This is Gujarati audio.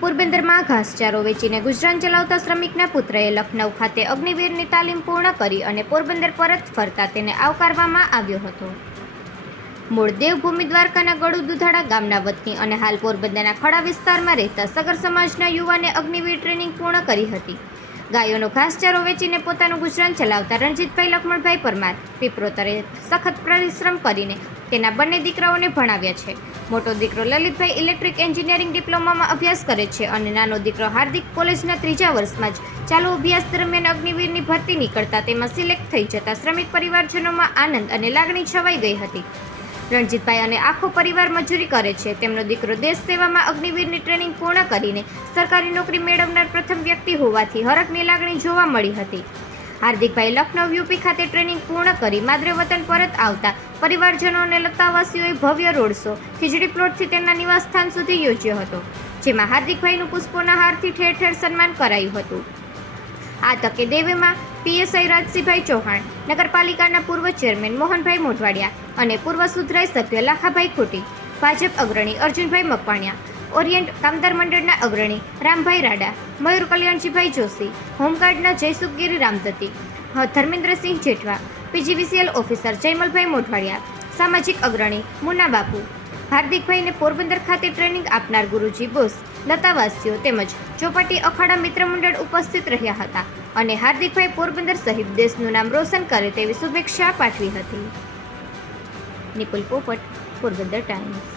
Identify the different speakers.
Speaker 1: પોરબંદરમાં ઘાસચારો વેચીને ગુજરાન ચલાવતા શ્રમિકના પુત્રએ લખનૌ ખાતે અગ્નિવીરની તાલીમ પૂર્ણ કરી અને પોરબંદર પરત ફરતા તેને આવકારવામાં આવ્યો હતો. મૂળ દેવભૂમિ દ્વારકાના ગળુ દુધાળા ગામના વતની અને હાલ પોરબંદરના ખડા વિસ્તારમાં રહેતા સગર સમાજના યુવાને અગ્નિવીર ટ્રેનિંગ પૂર્ણ કરી હતી. ગાયોનો ઘાસચારો વેચીને પોતાનું ગુજરાન ચલાવતા રણજીતભાઈ લક્ષ્મણભાઈ પરમાર પીપરોતરે સખત પરિશ્રમ કરીને તેના બંને દીકરાઓને ભણાવ્યા છે. મોટો દીકરો લલિતભાઈ ઇલેક્ટ્રિક એન્જિનિયરિંગ ડિપ્લોમામાં અભ્યાસ કરે છે અને નાનો દીકરો હાર્દિક કોલેજના ત્રીજા વર્ષમાં જ ચાલુ અભ્યાસ દરમિયાન અગ્નિવીરની ભરતી નીકળતા તેમાં સિલેક્ટ થઈ જતા શ્રમિક પરિવારજનોમાં આનંદ અને લાગણી છવાઈ ગઈ હતી. રણજીતભાઈ અને આખો પરિવાર મજૂરી કરે છે. તેમનો દીકરો દેશ સેવામાં અગ્નિવીરની ટ્રેનિંગ પૂર્ણ કરીને સરકારી નોકરી મેળવનાર વ્યક્તિ હોવાથી હરખની લાગણી જોવા મળી હતી. હાર્દિકભાઈ લખનૌ યુપી ખાતે ટ્રેનિંગ પૂર્ણ કરી માદરે વતન પરત આવતા પરિવારજનો અને લતાવાસીઓએ ભવ્ય રોડ શો ખીજડી પ્લોટથી તેમના નિવાસસ્થાન સુધી યોજ્યો હતો, જેમાં હાર્દિકભાઈનું પુષ્પોના હારથી ઠેર ઠેર સન્માન કરાયું હતું. આ તકે દેવેમાં પીએસઆઈ રાજસિંહભાઈ ચૌહાણ, નગરપાલિકાના પૂર્વ ચેરમેન મોહનભાઈ મોઢવાડિયા અને પૂર્વ સુધરાઈ સભ્ય લાખાભાઈ ખોટી, ભાજપ અગ્રણી અર્જુનભાઈ મકવાણિયા ઓરિયન્ટ કામદાર મંડળના અગ્રણી રામભાઈ રાડા, મયુર કલ્યાણજીભાઈ જોશી, હોમગાર્ડના જયસુખગીરી રામદત્તી ધર્મેન્દ્રસિંહ જેઠવા, પીજીવીસીએલ ઓફિસર જયમલભાઈ મોઢવાડિયા, સામાજિક અગ્રણી મુના બાપુ, હાર્દિકભાઈને પોરબંદર ખાતે ટ્રેનિંગ આપનાર ગુરુજી બોસ, લતાવાસીઓ તેમજ ચોપાટી અખાડા મિત્ર મંડળ ઉપસ્થિત રહ્યા હતા અને હાર્દિકભાઈ પોરબંદર સહિત દેશનું નામ રોશન કરે તેવી શુભેચ્છા પાઠવી હતી. નિપુલ પોપટ, પોરબંદર ટાઈમ્સ.